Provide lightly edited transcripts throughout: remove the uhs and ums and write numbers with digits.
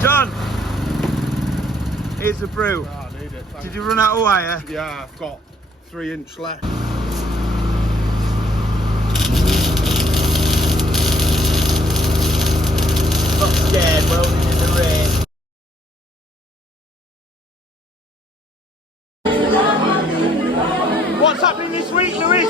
John, here's the brew. Oh, I need it. Thanks. Did you run out of wire? Yeah, I've got 3 inch left. Not scared, welding in the rain. What's happening this week, Lewis?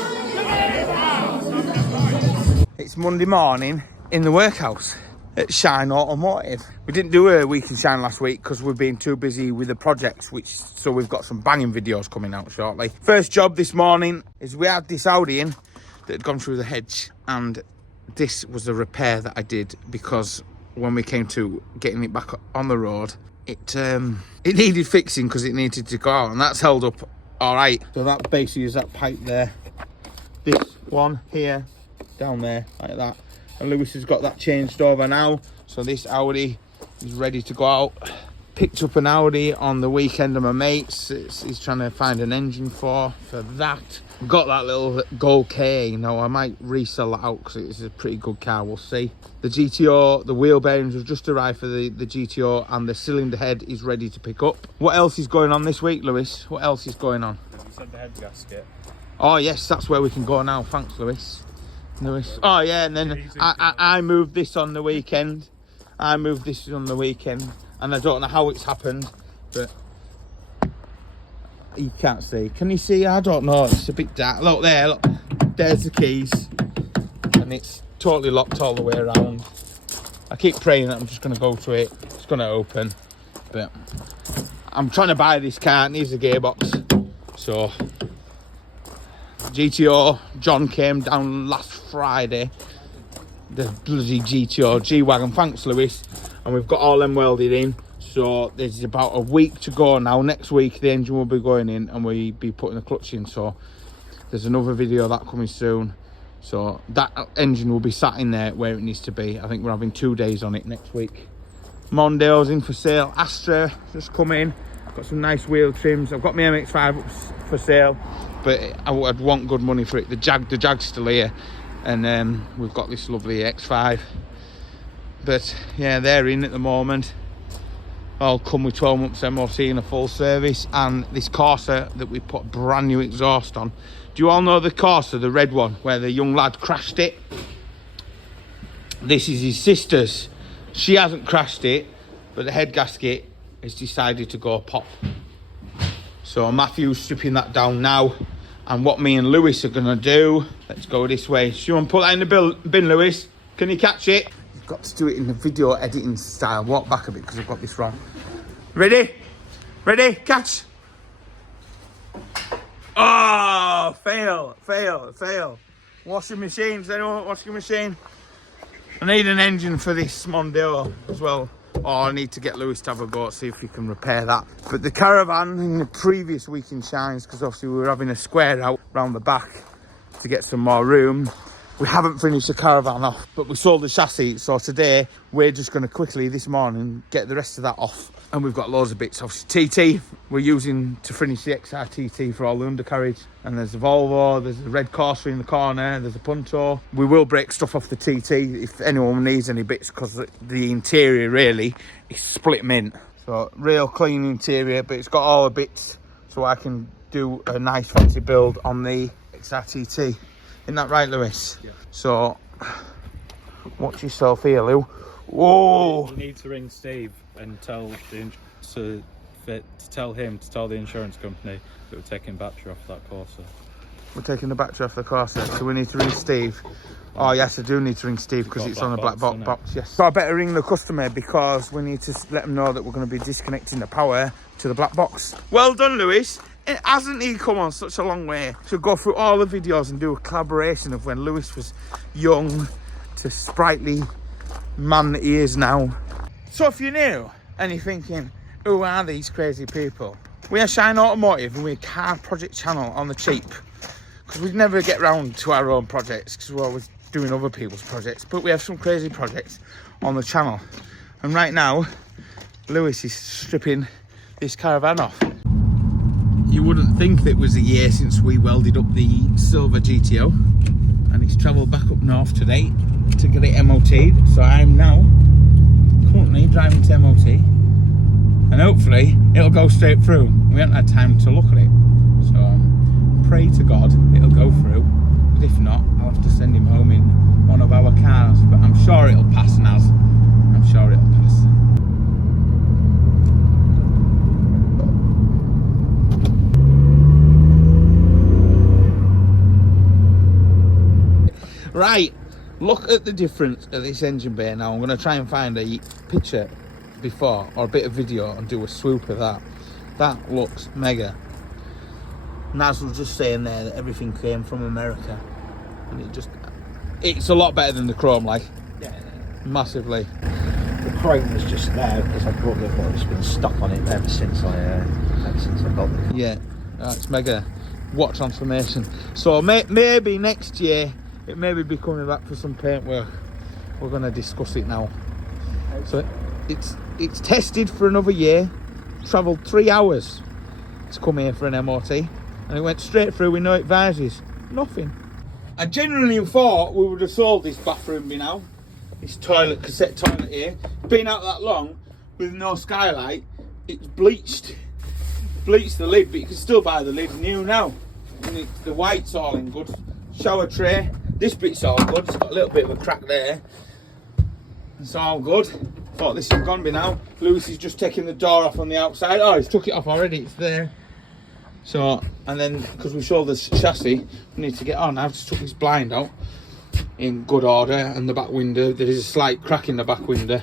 It's Monday morning in the workhouse at Shineautomotive. We didn't do a week in Shine last week because we've been too busy with the projects, so we've got some banging videos coming out shortly. First job this morning is we had this Audi in that had gone through the hedge, and this was a repair that I did because when we came to getting it back on the road, it needed fixing because it needed to go out, and that's held up all right. So that basically is that pipe there, this one here, down there, like that. And Lewis has got that changed over now, so this Audi is ready to go out. Picked up an Audi on the weekend of my mates. He's trying to find an engine for that. Got that little Gold K. Now I might resell that out because it's a pretty good car, we'll see. The GTO, the wheel bearings have just arrived for the GTO, and the cylinder head is ready to pick up. What else is going on this week, Lewis? What else is going on? You said the head gasket. Oh yes, that's where we can go now. Thanks, Lewis. Oh yeah, and then I moved this on the weekend. And I don't know how it's happened, but you can't see. Can you see? I don't know. It's a bit dark. Look there. Look, there's the keys, and it's totally locked all the way around. I keep praying that I'm just going to go to it. It's going to open, but I'm trying to buy this car. It needs a gearbox, so. GTO, John came down last Friday, the bloody GTO G-Wagon, thanks Lewis, and we've got all them welded in, so there's about a week to go now. Next week the engine will be going in and we'll be putting the clutch in, so there's another video of that coming soon, so that engine will be sat in there where it needs to be. I think we're having 2 days on it next week. Mondeo's in for sale. Astra just come in, got some nice wheel trims. I've got my MX-5 up for sale, but I'd want good money for it. The Jag's still here, and we've got this lovely X5. But yeah, they're in at the moment. All come with 12 months MOT and a full service, and this Corsa that we put brand new exhaust on. Do you all know the Corsa, the red one, where the young lad crashed it? This is his sister's. She hasn't crashed it, but the head gasket has decided to go pop. So Matthew's stripping that down now, and what me and Lewis are gonna do, let's go this way. Do you want to put that in the bin, Lewis? Can you catch it? You've got to do it in the video editing style. Walk back a bit because I've got this wrong. Ready? Ready? Catch. Oh, fail. Washing machines. Anyone want washing machine? I need an engine for this Mondeo as well. Oh, I need to get Lewis to have a go, see if we can repair that. But the Caravan in the previous week in Shines, because obviously we were having a square out round the back to get some more room. We haven't finished the Caravan off, but we sold the chassis. So today we're just going to quickly this morning get the rest of that off. And we've got loads of bits. Obviously TT we're using to finish the XRTT for all the undercarriage. And there's the Volvo, there's the red Corsa in the corner, there's a Punto. We will break stuff off the TT if anyone needs any bits, because the interior really is split mint. So real clean interior, but it's got all the bits so I can do a nice fancy build on the XRTT. Isn't that right, Lewis? Yeah. So watch yourself here, Lou. Whoa! You need to ring Steve and tell the tell the insurance company that we're taking battery off that Corsa. We're taking the battery off the Corsa, so we need to ring Steve. Oh yes, I do need to ring Steve because it's on a black box. Yes. So I better ring the customer because we need to let them know that we're going to be disconnecting the power to the black box. Well done, Lewis. It hasn't he come on such a long way? Should go through all the videos and do a collaboration of when Lewis was young to sprightly man that he is now. So if you're new and you're thinking, who are these crazy people? We are Shineautomotive, and we're a car project channel on the cheap, because we'd never get round to our own projects because we're always doing other people's projects, but we have some crazy projects on the channel. And right now Lewis is stripping this Caravan off. You wouldn't think that it was a year since we welded up the silver GTO, and he's travelled back up north today to get it MOT'd. So I'm now currently driving to MOT, and hopefully it'll go straight through. We haven't had time to look at it, so pray to God it'll go through, but if not, I'll have to send him home in one of our cars, but I'm sure it'll pass, Naz. I'm sure it'll pass. Right, look at the difference of this engine bay now. I'm going to try and find a picture before or a bit of video and do a swoop of that. That looks mega. Naz was just saying there that everything came from America, and it's a lot better than the chrome, like. Yeah. Massively. The chrome was just there because I brought the well, it's been stuck on it ever since I got it. Yeah, it's mega. What transformation. So maybe next year it may be coming back for some paint work. We're going to discuss it now. So it's tested for another year, travelled 3 hours to come here for an MOT, and it went straight through with no advisories. Nothing. I genuinely thought we would have sold this bathroom by now. This cassette toilet here. Been out that long with no skylight. It's bleached the lid, but you can still buy the lid new now. And the white's all in good. Shower tray. This bit's all good. It's got a little bit of a crack there. It's all good. Thought this is gone by now. Lewis is just taking the door off on the outside. Oh, he's took it off already. It's there. So, and then because we sold the chassis, we need to get on. I've just took this blind out in good order, and the back window. There is a slight crack in the back window,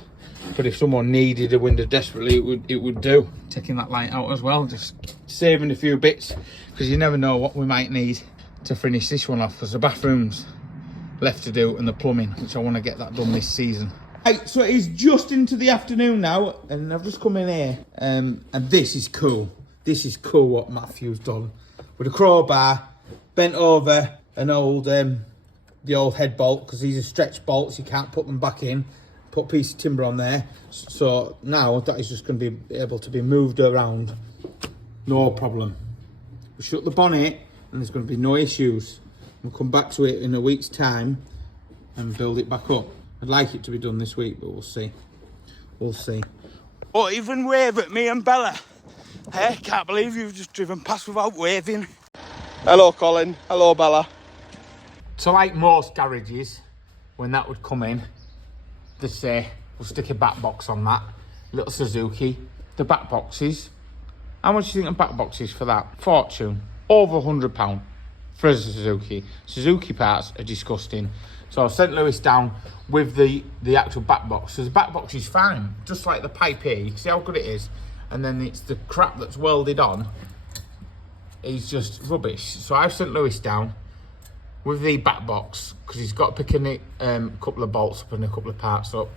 but if someone needed a window desperately, it would do. Taking that light out as well, just saving a few bits, because you never know what we might need to finish this one off. Because the bathroom's left to do, and the plumbing, which I want to get that done this season. Right, so it is just into the afternoon now, and I've just come in here, and this is cool. This is cool what Matthew's done. With a crowbar, bent over an old, the old head bolt, because these are stretch bolts, you can't put them back in. Put a piece of timber on there. So now that is just going to be able to be moved around. No problem. We shut the bonnet, and there's going to be no issues. We'll come back to it in a week's time and build it back up. I'd like it to be done this week, but we'll see. We'll see. Oh, even wave at me and Bella. Hey, can't believe you've just driven past without waving. Hello, Colin. Hello, Bella. So like most garages, when that would come in, they say, we'll stick a back box on that. Little Suzuki. The back boxes. How much do you think a back box is for that? Fortune. Over £100 for a Suzuki. Suzuki parts are disgusting. So I sent Lewis down with the actual back box. So the back box is fine. Just like the pipe here. You can see how good it is. And then it's the crap that's welded on is just rubbish. So I've sent Lewis down with the back box, because he's got to pick a couple of bolts up and a couple of parts up.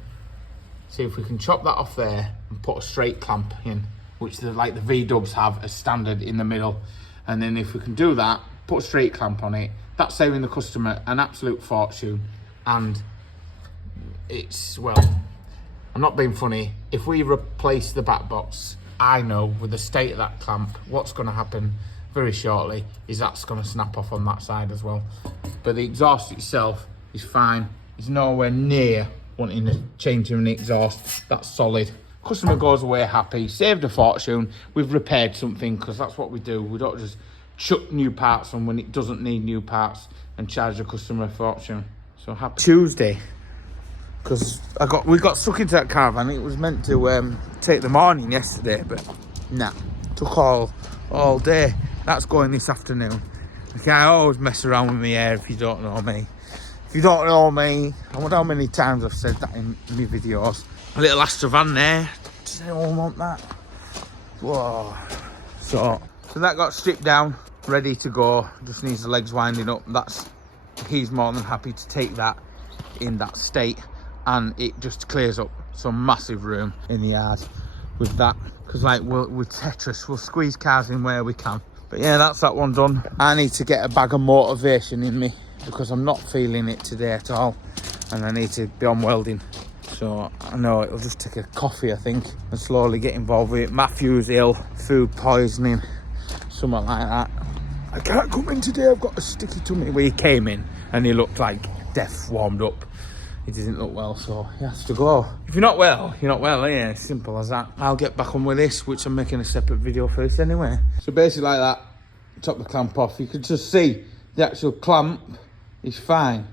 See if we can chop that off there and put a straight clamp in, which like the V-dubs have as standard in the middle. And then if we can do that, put a straight clamp on it, that's saving the customer an absolute fortune. And it's, well, I'm not being funny. If we replace the back box, I know with the state of that clamp, what's going to happen very shortly is that's going to snap off on that side as well. But the exhaust itself is fine. It's nowhere near wanting to change in the exhaust. That's solid. Customer goes away happy, saved a fortune. We've repaired something, because that's what we do. We don't just chuck new parts on when it doesn't need new parts and charge the customer a fortune. So happy. Tuesday, because we got stuck into that caravan. It was meant to take the morning yesterday, but nah, took all day. That's going this afternoon. Okay, I always mess around with my hair if you don't know me. If you don't know me, I wonder how many times I've said that in my videos. A little Astra van there. Does anyone want that? Whoa. So that got stripped down, ready to go. Just needs the legs winding up. He's more than happy to take that in that state, and it just clears up some massive room in the yard with that. Because like with Tetris, we'll squeeze cars in where we can. But yeah, that's that one done. I need to get a bag of motivation in me, because I'm not feeling it today at all, and I need to be on welding. So I know it'll just take a coffee, I think, and slowly get involved with it. Matthew's ill, food poisoning, something like that. I can't come in today, I've got a sticky tummy. Well, he came in and he looked like death warmed up. he doesn't look well, so he has to go. If you're not well, you're not well, yeah, simple as that. I'll get back on with this, which I'm making a separate video first anyway. So basically like that, top the clamp off. You can just see the actual clamp is fine,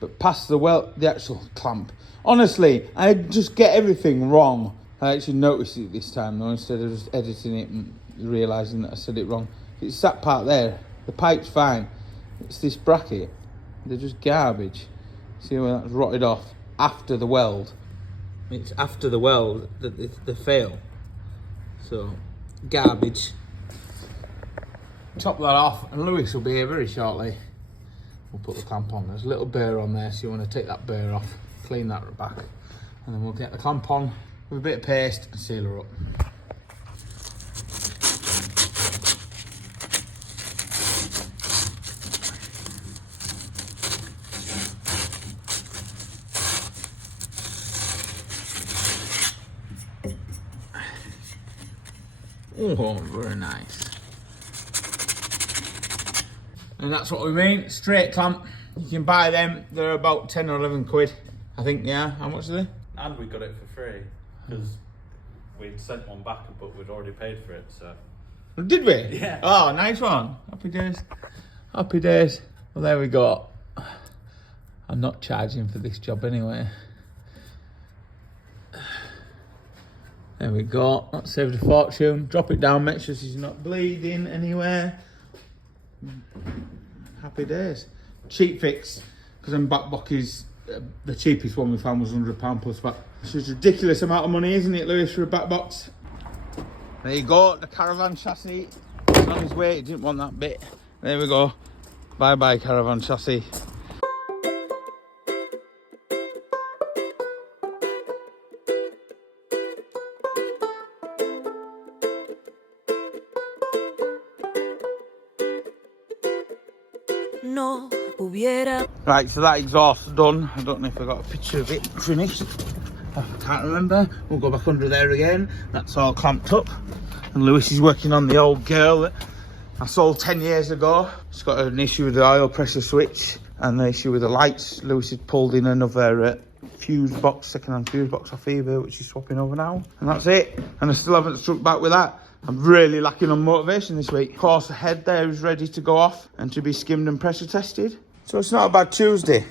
but past the actual clamp. Honestly, I just get everything wrong. I actually noticed it this time though, instead of just editing it and realising that I said it wrong. It's that part there, the pipe's fine. It's this bracket, they're just garbage. See where that's rotted off after the weld. It's after the weld that they fail. So, garbage. Top that off, and Lewis will be here very shortly. We'll put the clamp on. There's a little burr on there, so you want to take that burr off, clean that back, and then we'll get the clamp on with a bit of paste and seal her up. Oh, very nice. And that's what we mean, straight clamp. You can buy them, they're about 10 or 11 quid. I think, yeah, how much are they? And we got it for free, because we'd sent one back, but we'd already paid for it, so. Did we? Yeah. Oh, nice one. Happy days. Happy days. Well, there we go. I'm not charging for this job anyway. There we go. That saved a fortune. Drop it down, make sure she's not bleeding anywhere. Happy days. Cheap fix, because them back buckets, the cheapest one we found was £100 plus VAT. It's just a ridiculous amount of money, isn't it, Lewis, for a back box? There you go, the Caravan chassis. It's on his way, he didn't want that bit. There we go. Bye bye, Caravan chassis. Right, so that exhaust's done. I don't know if I got a picture of it finished. I can't remember. We'll go back under there again. That's all clamped up. And Lewis is working on the old girl that I sold 10 years ago. It's got an issue with the oil pressure switch and the issue with the lights. Lewis has pulled in another fuse box, second-hand fuse box off eBay, which he's swapping over now. And that's it. And I still haven't struck back with that. I'm really lacking on motivation this week. Of course, the head there is ready to go off and to be skimmed and pressure tested. So it's not a bad Tuesday.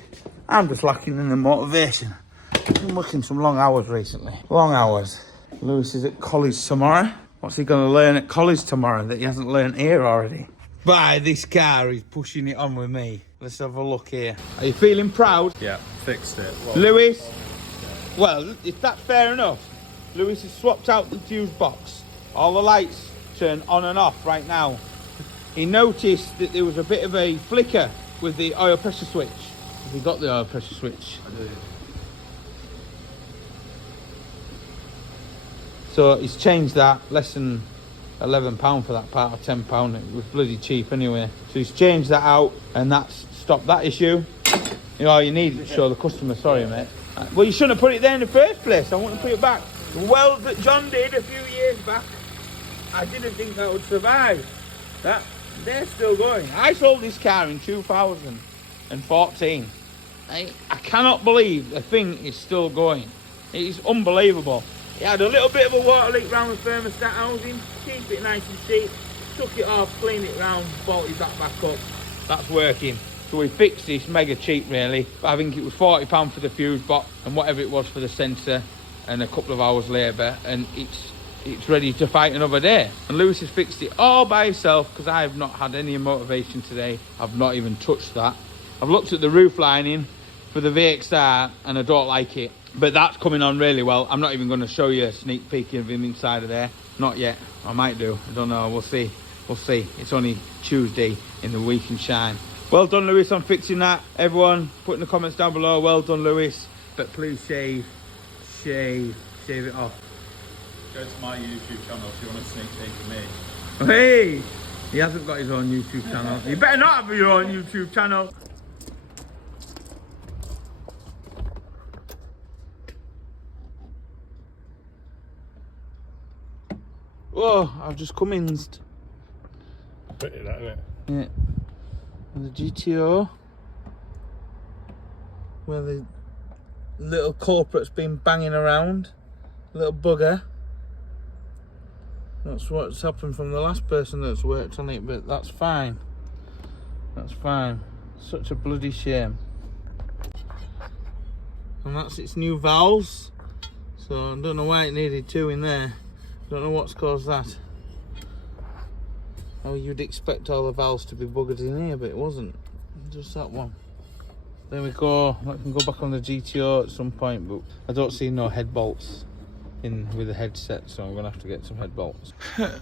I'm just lacking in the motivation. I've been working some long hours recently. Long hours. Lewis is at college tomorrow. What's he going to learn at college tomorrow that he hasn't learned here already? Buy this car, he's pushing it on with me. Let's have a look here. Are you feeling proud? Yeah, fixed it. Well, Lewis, well, if that's fair enough, Lewis has swapped out the fuse box. All the lights turn on and off right now. He noticed that there was a bit of a flicker with the oil pressure switch. Have you got the oil pressure switch? I do. So he's changed that, less than £11 for that part, or £10. It was bloody cheap anyway. So he's changed that out, and that's stopped that issue. You know, you need to show the customer, sorry mate. Well, you shouldn't have put it there in the first place. I want to put it back. The weld that John did a few years back, I didn't think that would survive. They're still going. I sold this car in 2014. I cannot believe the thing is still going. It is unbelievable. It had a little bit of a water leak round the thermostat housing. Keep it nice and cheap. Took it off, cleaned it round, bolted that back up. That's working. So we fixed this mega cheap really. But I think it was £40 for the fuse box and whatever it was for the sensor and a couple of hours labour, and it's ready to fight another day. And Lewis has fixed it all by himself because I have not had any motivation today. I've not even touched that. I've looked at the roof lining for the VXR and I don't like it, but that's coming on really well. I'm not even going to show you a sneak peek of him inside of there. Not yet. I might do. I don't know. We'll see. We'll see. It's only Tuesday in the week in Shine. Well done, Lewis, on fixing that. Everyone, put in the comments down below. Well done, Lewis. But please shave it off. Go to my YouTube channel if you want a sneak peek of me. Hey, he hasn't got his own YouTube channel. You better not have your own YouTube channel. Whoa, I've just come in. Pretty that, isn't it? Yeah. And the GTO. Where the little culprit's been banging around. Little bugger. That's what's happened from the last person that's worked on it, but that's fine. That's fine. Such a bloody shame. And that's its new valves. So I don't know why it needed two in there. Don't know what's caused that. Oh, you'd expect all the valves to be buggered in here, but it wasn't. Just that one. There we go. I can go back on the GTO at some point, but I don't see no head bolts in with the headset, so I'm gonna have to get some head bolts.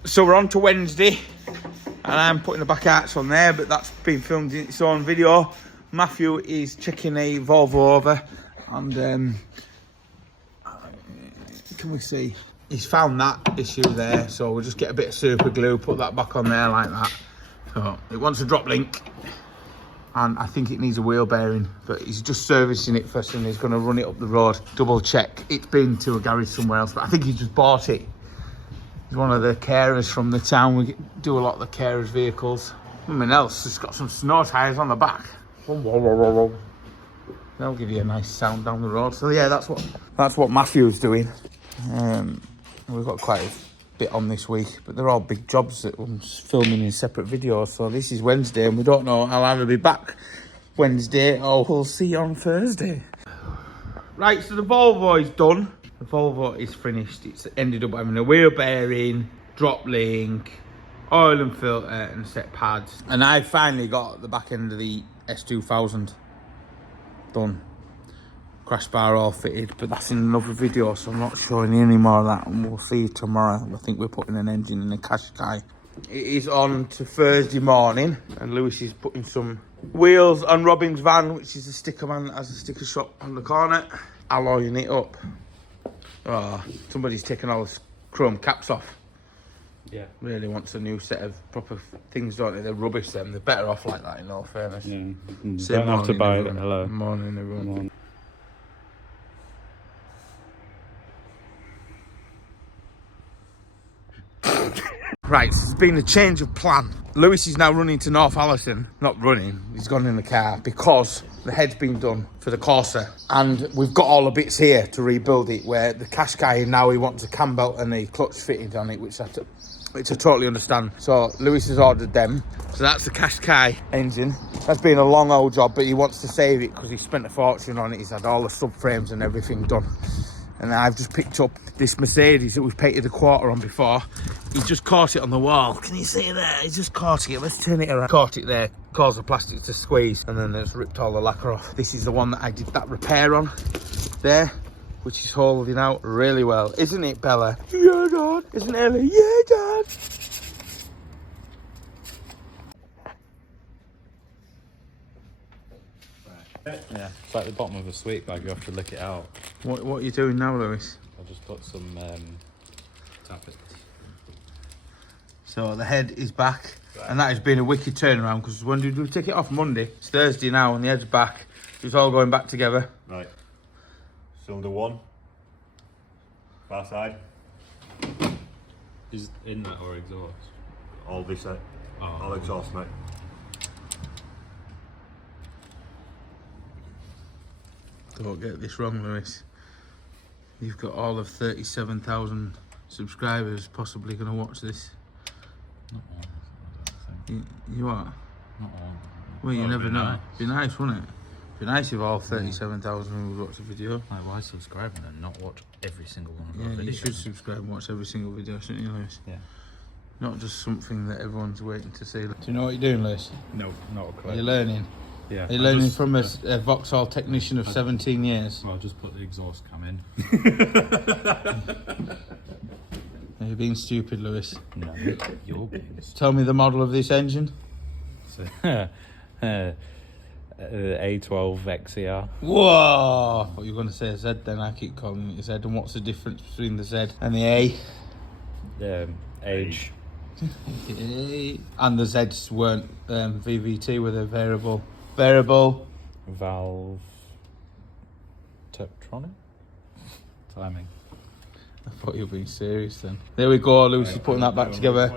So we're on to Wednesday, and I'm putting the back arch on there, but that's been filmed in its own video. Matthew is checking a Volvo over, and can we see? He's found that issue there, so we'll just get a bit of super glue, put that back on there like that. So it wants a drop link, and I think it needs a wheel bearing, but he's just servicing it first and he's going to run it up the road, double check. It's been to a garage somewhere else, but I think he just bought it. He's one of the carers from the town. We do a lot of the carers' vehicles. Something else, it's got some snow tyres on the back. They'll give you a nice sound down the road. So yeah, that's what Matthew's doing. We've got quite a bit on this week, but they're all big jobs that I'm filming in separate videos. So this is Wednesday, and we don't know. I'll either be back Wednesday or we'll see on Thursday. Right, so the Volvo is done. The Volvo is finished. It's ended up having a wheel bearing, drop link, oil and filter, and set pads. And I finally got the back end of the S2000 done. Crash bar all fitted, but that's in another video, so I'm not showing you any more of that, and we'll see you tomorrow. I think we're putting an engine in a Qashqai. It is on to Thursday morning, and Lewis is putting some wheels on Robin's van, which is a sticker man that has a sticker shop on the corner, alloying it up. Oh, somebody's taken all the chrome caps off. Yeah. Really wants a new set of proper things, don't they? They're rubbish, them. They're better off like that, in all fairness. Yeah. Don't have to buy it. Hello. Morning, everyone. Morning. Right, so there's been a change of plan. Lewis is now running to North Allison. Not running, he's gone in the car because the head's been done for the Corsa. And we've got all the bits here to rebuild it, where the Qashqai now he wants a cam belt and a clutch fitted on it, which I totally understand. So Lewis has ordered them. So that's the Qashqai engine. That's been a long old job, but he wants to save it because he spent a fortune on it. He's had all the subframes and everything done. And I've just picked up this Mercedes that we've painted a quarter on before. He just caught it on the wall. Can you see that? He's just caught it. Let's turn it around. Caught it there, caused the plastic to squeeze, and then it's ripped all the lacquer off. This is the one that I did that repair on there, which is holding out really well. Isn't it, Bella? Yeah, Dad. Isn't Ellie? Yeah, Dad. Yeah, it's like the bottom of a sweet bag, you have to lick it out. What are you doing now, Lewis? I'll just put some tappets. So the head is back, and that has been a wicked turnaround, because when did we take it off? Monday. It's Thursday now, and the head's back. It's all going back together. Right. Cylinder one. Far side. Is inlet or exhaust? All this set. Oh. All exhaust, mate. Don't get this wrong, Lewis. You've got all of 37,000 subscribers possibly going to watch this. Not all, I don't think. You are? Not all. Well, you never it'd be know. nice. Be nice, wouldn't it? Be nice if all 37,000 would watch the video. Like, why subscribe and not watch every single one of Yeah, our videos? you should subscribe and watch every single video, shouldn't you, Lewis? Yeah. Not just something that everyone's waiting to see. Do you know what you're doing, Lewis? No, not a clue. Are you learning? Yeah. Are you learning from a Vauxhall technician of 17 years? Well, I'll just put the exhaust cam in. Are you being stupid, Lewis? No, you're being Tell me the model of this engine. A12 XER. Whoa! I thought you were going to say a Z then. I keep calling it a Z. And what's the difference between the Z and the A? Age. And the Zs weren't VVT, were they variable Valve. Tiptronic. Timing. I thought you were being serious then. There we go, Lewis is putting that back together.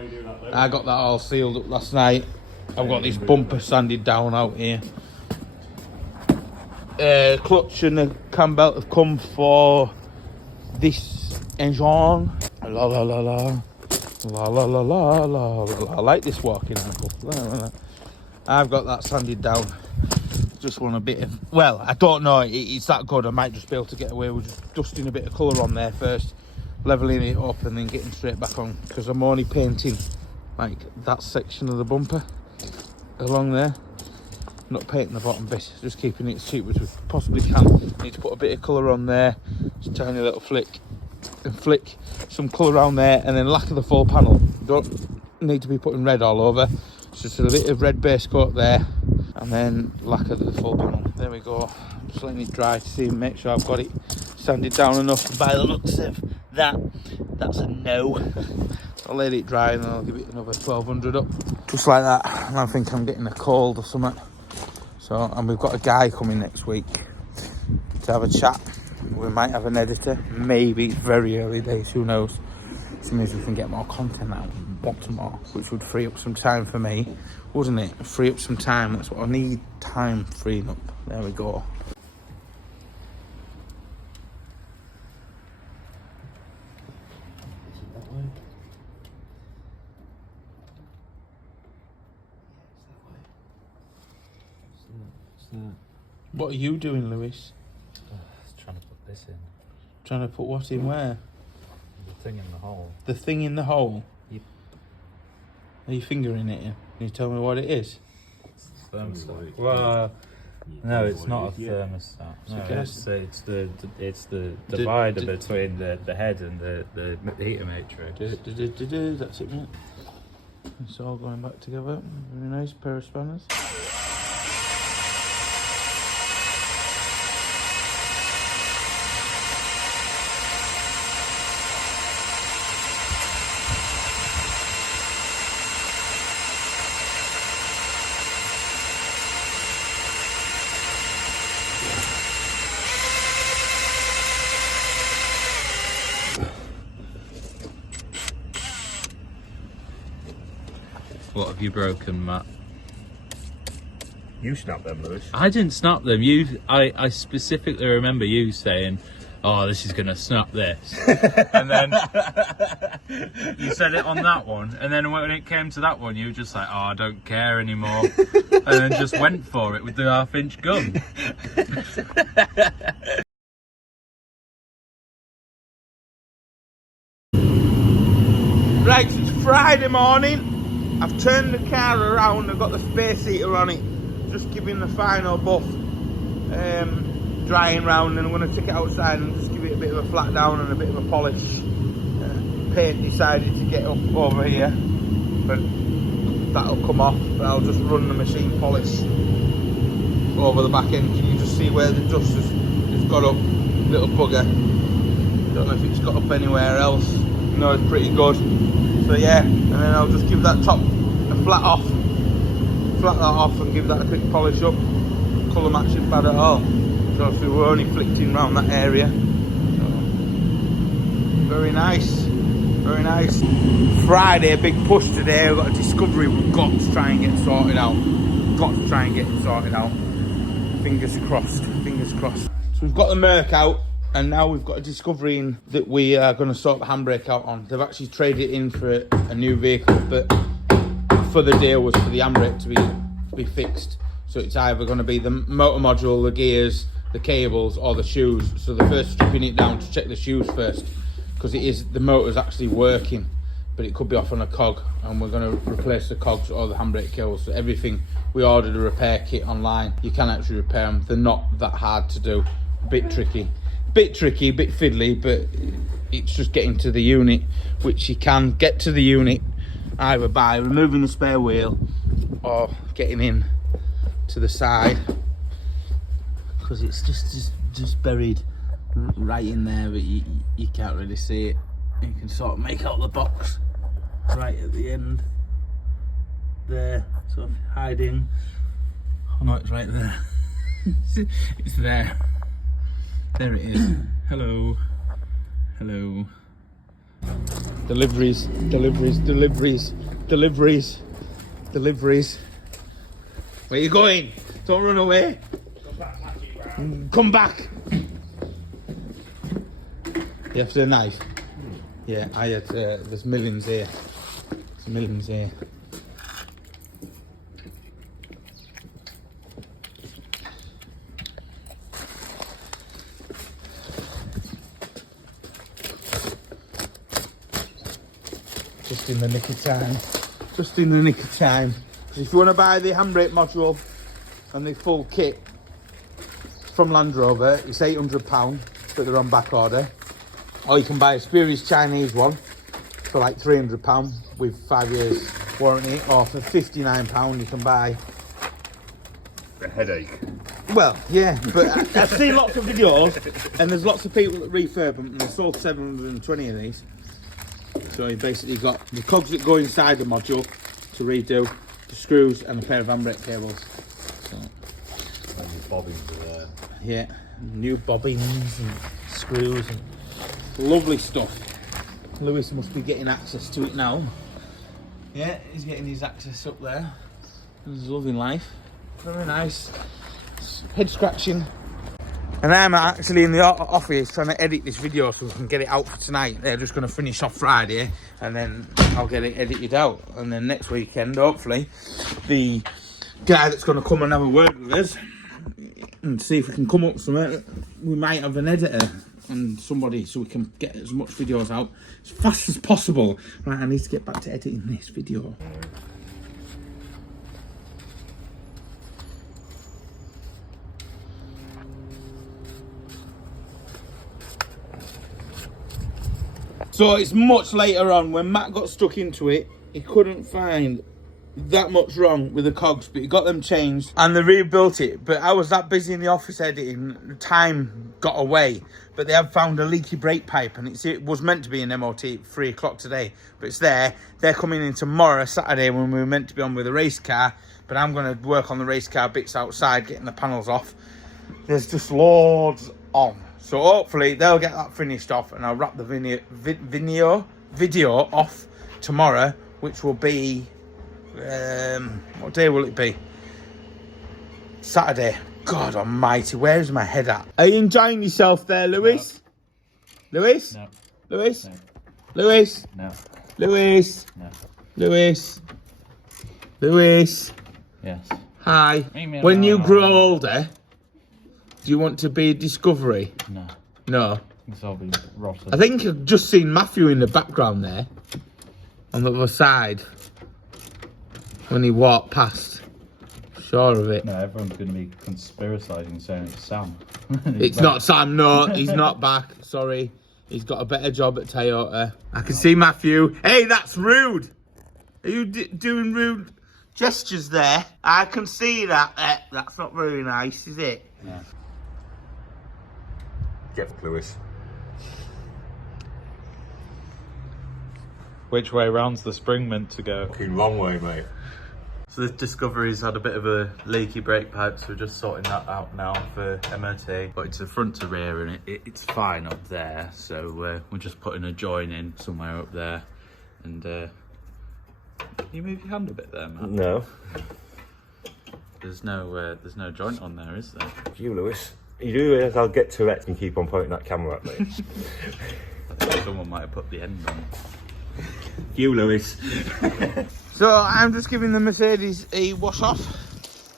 I got that all sealed up last night. I've got this bumper sanded down out here. clutch and the cam belt have come for this engine. La la la la. La la la la la la. I like this walking ankle. La, la, la. I've got that sanded down. Just want a bit of, well, I don't know, it's that good. I might just be able to get away with just dusting a bit of colour on there first, levelling it up and then getting straight back on, because I'm only painting like that section of the bumper along there, not painting the bottom bit, just keeping it as cheap as we possibly can. Need to put a bit of colour on there, just a tiny little flick, and flick some colour around there, and then lacquer the full panel. Don't need to be putting red all over, just a bit of red base coat there, and then lacquer the full panel. There we go. I'm just letting it dry to see and make sure I've got it sanded down enough. By the looks of that, that's a no. I'll let it dry and then I'll give it another 1200 up. Just like that. And I think I'm getting a cold or something. So, and we've got a guy coming next week to have a chat. We might have an editor, maybe. It's very early days, who knows. As soon as we can get more content out, bottom off, which would free up some time for me, wouldn't it? Free up some time, that's what I need, time freeing up. There we go. What are you doing, Lewis? Trying to put this in. Trying to put what in where? The thing in the hole. The thing in the hole? Yep. Are you fingering it in? Can you tell me what it is? Thermostat. Well, no, it's not a thermostat. No, it's the divider between the head and the heater matrix. That's it, mate. It's all going back together. Very nice pair of spanners. What have you broken, Matt? You snapped them, Lewis. I didn't snap them. I specifically remember you saying, "Oh, this is gonna snap this," and then you said it on that one, and then when it came to that one, you were just like, "Oh, I don't care anymore," and then just went for it with the 1/2-inch gun. Right, so it's Friday morning. I've turned the car around, I've got the space heater on it, just giving the final buff, drying round, and I'm going to take it outside and just give it a bit of a flat down and a bit of a polish. Paint decided to get up over here, but that'll come off, but I'll just run the machine polish over the back end. Can you just see where the dust has got up? Little bugger. Don't know if it's got up anywhere else. No, it's pretty good. So yeah, and then I'll just give that top a flat that off and give that a quick polish up. Colour matching bad at all. So if we were only flicking around that area. So, very nice, very nice. Friday, a big push today. We've got a discovery we've got to try and get sorted out. Fingers crossed, fingers crossed. So we've got the Merc out. And now we've got a discovery in that we are going to sort the handbrake out on. They've actually traded in for a new vehicle, but for the deal was for the handbrake to be fixed. So it's either going to be the motor module, the gears, the cables, or the shoes. So they're first stripping it down to check the shoes first, because the motor's actually working, but it could be off on a cog, and we're going to replace the cogs or the handbrake cables. So everything, we ordered a repair kit online. You can actually repair them. They're not that hard to do. Bit tricky, bit fiddly, but it's just getting to the unit, which you can get to the unit either by removing the spare wheel or getting in to the side, because it's just buried right in there, but you can't really see it. You can sort of make out the box right at the end there, sort of hiding. Oh no, it's right there. It's there. There it is. Hello. Hello. Deliveries. Where you going? Don't run away. Come back. You have to do a knife? Yeah, I had, there's millions here. There's millions here. Just in the nick of time. Just in the nick of time. Because if you want to buy the handbrake module and the full kit from Land Rover, it's £800, but they're on back order. Or you can buy a spurious Chinese one for like £300 with 5 years warranty, or for £59 you can buy A headache. well, yeah, but I've seen lots of videos and there's lots of people that refurb them, and they sold 720 of these. So you basically got the cogs that go inside the module to redo, the screws and a pair of handbrake cables. So, And the bobbins are there. yeah, new bobbins and screws and lovely stuff. Lewis must be getting access to it now. Yeah, he's getting his access up there. He's loving life. Very nice. Head scratching. And I'm actually in the office trying to edit this video so we can get it out for tonight. They're just going to finish off Friday and then I'll get it edited out. And then next weekend, hopefully, the guy that's going to come and have a word with us and see if we can come up with something, we might have an editor and somebody so we can get as much videos out as fast as possible. Right, I need to get back to editing this video. So it's much later on when Matt got stuck into it. He couldn't find that much wrong with the cogs, but he got them changed and they rebuilt it. But I was that busy in the office editing, time got away. But they have found a leaky brake pipe and it was meant to be an MOT at 3 o'clock today, but it's there. They're coming in tomorrow, Saturday, when we were meant to be on with a race car. But I'm going to work on the race car bits outside, getting the panels off. There's just loads on. So hopefully they'll get that finished off and I'll wrap the video off tomorrow, which will be, what day will it be? Saturday. God almighty, where's my head at? Are you enjoying yourself there, Lewis? No. Lewis? No. Lewis? No. Lewis? No. Lewis? No. Lewis? Lewis? Yes. Hi. When you grow older, do you want to be a Discovery? No. No. It's all been rotten. I think I've just seen Matthew in the background there, on the other side, when he walked past. Sure of it. No, everyone's going to be conspiracizing saying it's Sam. It's not Sam, no, he's not back. Sorry. He's got a better job at Toyota. I can see Matthew. Hey, that's rude. Are you doing rude gestures there? I can see that. That's not very nice, is it? No. Get Lewis. Which way round's the spring meant to go? Fucking wrong way, mate. So this Discovery's had a bit of a leaky brake pipe, so we're just sorting that out now for MOT. But it's a front to rear and it's fine up there. So we're just putting a join in somewhere up there. And can you move your hand a bit there, Matt? No. There's no joint on there, is there? You, Lewis. You do realise I'll get Tourette's and keep on pointing that camera at me. I think someone might have put the end on. You, Lewis. So I'm just giving the Mercedes a wash off.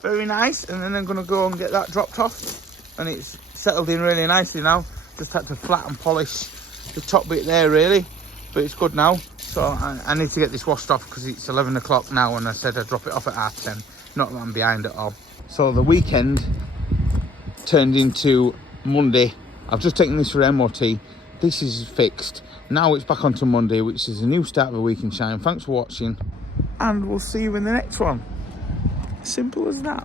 Very nice. And then I'm going to go and get that dropped off. And it's settled in really nicely now. Just had to flat and polish the top bit there really. But it's good now. So I need to get this washed off because it's 11 o'clock now and I said I'd drop it off at 10:30. Not that I'm behind at all. So the weekend turned into Monday. I've just taken this for MOT. This is fixed. Now it's back onto Monday, which is a new start of a week in Shine. Thanks for watching. And we'll see you in the next one. Simple as that.